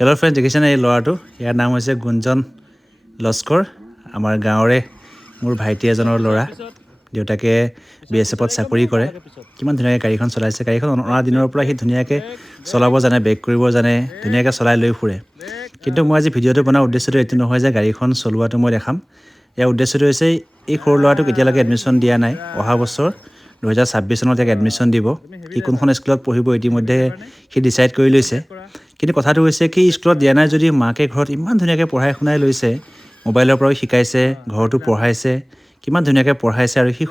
Hello' friends, দেখিছেনে এই ল'ৰাটো? ইয়াৰ নাম হৈছে গুঞ্জন লস্কৰ। আমাৰ গাঁৱৰে মোৰ ভাইটি এজনৰ ল'ৰা। দেউতাকে BSFত চাকৰি কৰে। কিমান ধুনীয়াকৈ গাড়ীখন চলাইছে। গাড়ীখন অনা দিনৰ পৰা সি ধুনীয়াকৈ চলাব জানে, ব্ৰেক কৰিব জানে, ধুনীয়াকৈ চলাই লৈ ফুৰে। কিন্তু মই আজি ভিডিঅ'টো বনোৱাৰ উদ্দেশ্যটো এইটো নহয় যে গাড়ীখন চলোৱাটো মই দেখাম। ইয়াৰ উদ্দেশ্যটো হৈছে এই সৰু ল'ৰাটোক এতিয়ালৈকে এডমিশ্যন দিয়া নাই। অহা বছৰ 2026 চনত ইয়াক এডমিশ্যন দিব। সি কোনখন স্কুলত পঢ়িব ইতিমধ্যে সি ডিচাইড কৰি লৈছে। কিন্তু কথাটো হৈছে কি, স্কুলত দিয়া নাই যদি মাকে ঘৰত ইমান ধুনীয়াকৈ পঢ়াই শুনাই লৈছে, মোবাইলৰ পৰাও শিকাইছে, ঘৰতো পঢ়াইছে, কিমান ধুনীয়াকৈ পঢ়াইছে আৰু সি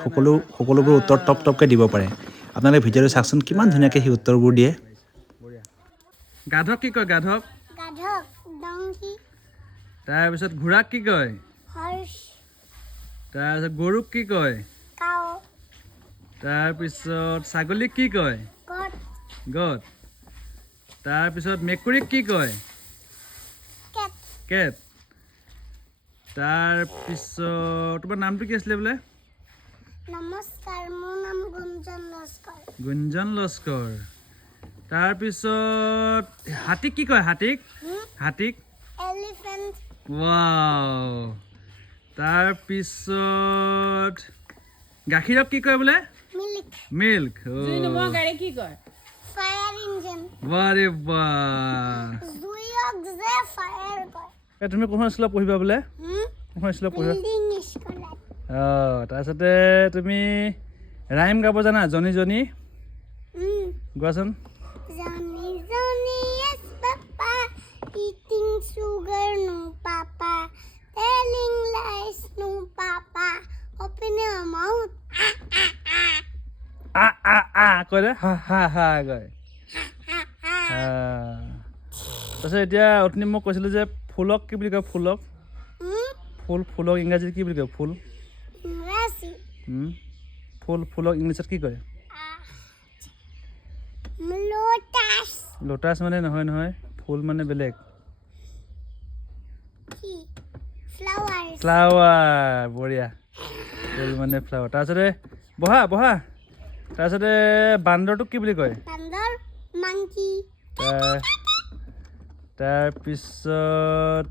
সকলোবোৰ উত্তৰ টপকৈ দিব পাৰে। আপোনালোকে ভিডিঅ'টো চাওকচোন, কিমান ধুনীয়াকৈ সি উত্তৰবোৰ দিয়ে। গাধক কি কয়? গাধক donkey, তাৰপিছত ঘোঁৰাক কি কয়? horse, তাৰপিছত গৰুক কি কয়? cow, তাৰপিছত ছাগলীক কি কয়? goat, গদ। তাৰপিছত মেকুৰীক কি কয়? cat. কেট। তাৰপিছত তোমাৰ নামটো কি আছিলে বোলে? নমস্কাৰ, মোৰ নাম গুঞ্জন লস্কৰ। গুঞ্জন লস্কৰ। তাৰপিছত হাতীক কি কয়? হাতীক হাতীক Elephant, ৱাও। তাৰপিছত গাখীৰক কি কয় বোলে? milk, milk. গাড়ী কি কয়? fire engine. বাৰে বাহ। জুইক যে fire কয়। তুমি কোনখন স্কুলত পঢ়িবা বোলে? কোনখন স্কুলত পঢ়িবা? Building স্কুলত। তাৰপিছতে তুমি ৰাইম গাব জানা? জনী জনী গোৱাচোন। Johnny, Johnny, yes, Papa. Eating sugar, no, Papa. Telling lies, no, Papa. Open your mouth. কয় দে, হা হা হা কয়। তাৰপিছত এতিয়া অথনি মই কৈছিলোঁ যে ফুলক কি বুলি কয়? ফুলক ফুলক ইংৰাজীত কি বুলি কয়? ফুল ইংৰাজী ফুলক ইংলিছত কি কয়? লোটাছ। লোটাছ মানে নহয়, ফুল মানে বেলেগ। কি? ফ্লাৱাৰ। ফ্লাৱাৰ। বঢ়িয়া। ফুল মানে ফ্লাৱাৰ। তাৰপিছতে বহা। তাৰপিছতে বান্দৰটোক কি বুলি কয়? বান্দৰ, monkey. তাৰপিছত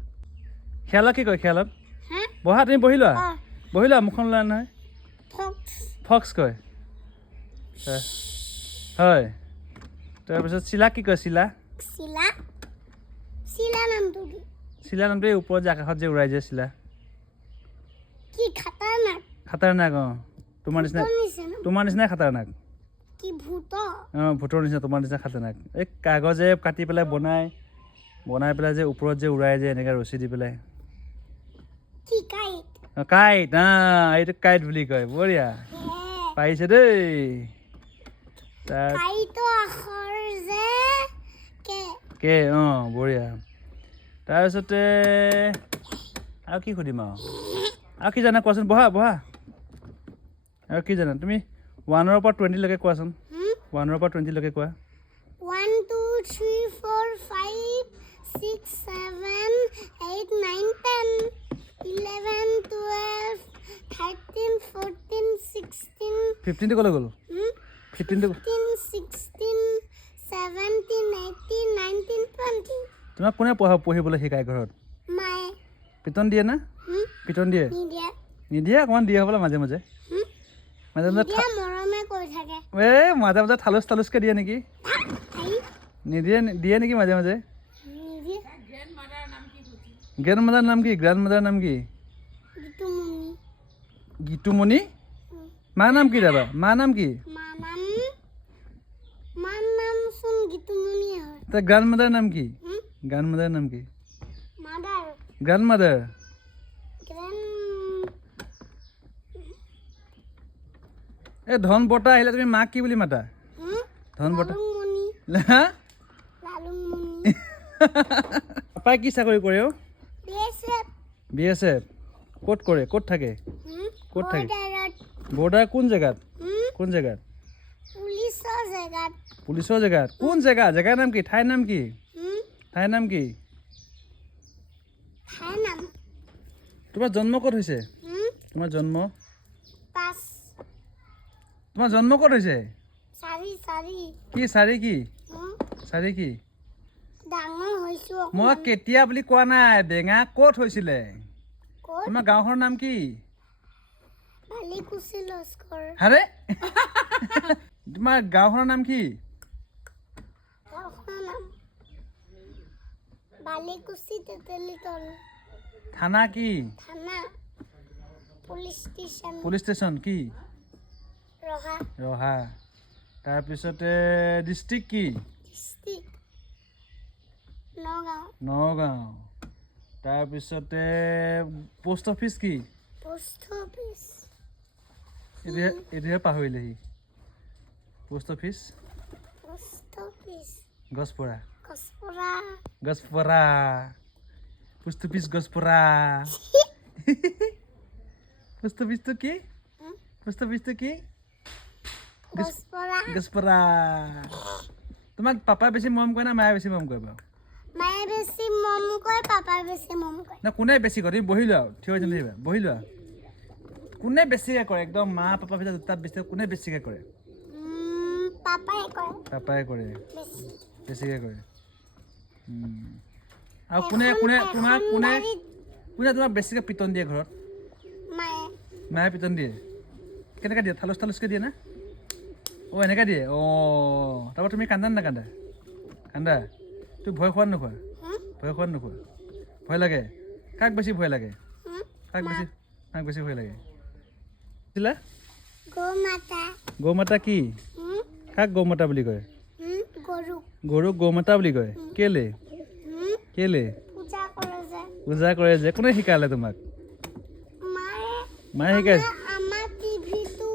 শিয়ালক কি কয়? শিয়ালক হা? বহা, তুমি বহি লোৱা, মুখখন লোৱা নহয়। Fox. ফক্স কয়। হয়। তাৰপিছত চিলাক কি কয়? চিলা নামটো কি? চিলা নামটো এই ওপৰত যে আকাশত যে উৰাই যে চিলা। কি খাতাৰনাক? খাতাৰনাক। তোমাৰ নিচিনাই খাতাৰনাক। কি ভূত? ভূতৰ নিচিনা, তোমাৰ নিচিনা খাতাৰনাক। এই কাগজে কাটি পেলাই বনাই পেলাই যে ওপৰত যে উৰাই যে এনেকৈ ৰছী দি পেলাই। কি কাইট? কাইট। এইটো কাইট বুলি কয়। বঢ়িয়া, পাৰিছে দেই। কাইটৰ আখৰ যে কে। বঢ়িয়া। তাৰপিছতে আৰু কি সুধিম আৰু কি জানা কোৱাচোন? বহা। আৰু কি জানা তুমি? 1ৰ পৰা 20 লৈকে কোৱাচোন। 1ৰ পৰা 20 লৈকে কোৱা। 1 2 3 4 5 6 7 8 9 10 11 12 13 14 16 15 ক'লৈ গ'ল? 15 16 17 18 19 20 তোমাক কোনে পঢ়িবলৈ শিকায় ঘৰত? মায়ে। পিটন দিয়ে না? পিটন দিয়ে? নিদিয়ে? অকণমান দিয়ে হ'বলা মাজে মাজে মৰমে কৈ থাকে। মাজে থালুচকৈ দিয়ে নেকি? দিয়ে নেকি মাজে মাজে? গ্ৰেণ্ড মাদাৰ নাম কি? গীতুমণি। মাৰ নাম কি? দাদা মাৰ নাম কি? মাৰ নাম চোন গীতুমণিয়ে হয়। গ্ৰেণ্ড মাদাৰ নাম কি? Grand mother. এই ধন বৰ্তা আহিলে তুমি মাক কি বুলি মাতা? ধন বৰ্তা। পাপাই কি চাকৰি কৰে? BSF। ক'ত কৰে? ক'ত থাকে? বৰ্ডাৰ কোন জেগাত? পুলিচৰ জেগাত। কোন জেগা? জেগাৰ নাম কি? ঠাইৰ নাম কি? তোমাৰ জন্ম ক'ত হৈছে? তোমাৰ জন্ম ক'ত হৈছে? চাৰি কি? চাৰি কি? ডাঙৰ হৈছো মই কেতিয়া বুলি কোৱা নাই বেঙা ক'ত হৈছিলে ক'ত তোমাৰ গাঁওখনৰ নাম কি বালিকুচি লস্কৰ আৰে তোমাৰ গাঁওখনৰ নাম কি গাঁওখনৰ নাম বালিকুচি তেতেলীতল থানা কি থানা পুলিচ ষ্টেচন কি ৰহা ৰহা তাৰপিছতে ডিষ্ট্ৰিক্ট কি ডিষ্ট্ৰিক্ট নগাঁও নগাঁও তাৰপিছতে পোষ্ট অফিচ কি পোষ্ট অফিচ এতিয়াহে পাহৰিলেহি post office Gachpara Kachpara Gachpara post office Gachpara post অফিচটো কি পোষ্ট অফিচটো কি গছপৰা গছপৰা তোমাক পাপাই বেছি মৰম কৰে না মায়ে বেছি মৰম কৰে বাৰু মায়ে বেছি মম কৰে পাপাই বেছি মম কৰে না কোনে বেছি কৰে তুমি বহি লোৱা থিয় হৈ নাথাকিবা বহি লোৱা কোনে বেছিকৈ কৰে একদম মা পাপাৰ ভিতৰত দুটা বেছি কোনে বেছিকৈ কৰে পাপাই কৰে পাপাই কৰে বেছি বেছিকৈ কৰে আৰু কোনে কোনে তোমাক কোনে কোনে তোমাক বেছিকৈ পিটন দিয়ে ঘৰত মায়ে মায়ে পিটন দিয়ে কেনেকৈ দিয়ে থালুচ থালুচকৈ দিয়ে না অঁ এনেকৈ দিয়ে অঁ তাৰপৰা তুমি কান্দা নাকান্দা কান্দা তুমি ভয় খোৱা নোখোৱা ভয় খোৱা নোখোৱা ভয় লাগে কাক বেছি ভয় লাগে কাক বেছি ভয় লাগে দিলা গৌমাতা গৌমাতা কি কাক গৌমাতা বুলি কয় গৰু গৰুক গৌমাতা বুলি কয় কেলে কেলে পূজা কৰে যে কোনে শিকালে তোমাক মায়ে শিকাইছে আমাৰ টিভিটো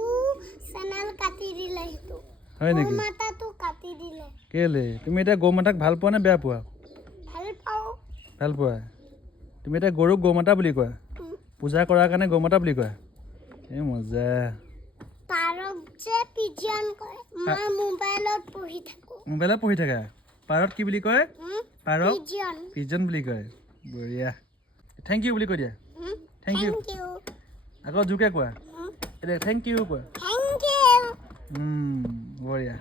চেনেল কাটি দিলে সেইটো হয় নেকি গৌমাতাটো কাটি দিলে কেলে তুমি এতিয়া গৌমাতাক ভাল পোৱা নে বেয়া পোৱা ভাল পাওঁ ভাল পোৱা তুমি এতিয়া গৰুক গৌমাতা বুলি কোৱা পূজা কৰাৰ কাৰণে গৌমাতা বুলি কোৱা এই মজা পাৰক যে পিজন কৰে মই মোবাইলত পঢ়ি থাকোঁ মোবাইলত পঢ়ি থাকা পাৰত কি বুলি কয় পাৰক পিজন পিজন বুলি কয় বঢ়িয়া থেংক ইউ বুলি কৈ দিয়া থেংক ইউ থেংক ইউ আকৌ জোৰকৈ কোৱা এতিয়া থেংক ইউ কোৱা থেংক ইউ বঢ়িয়া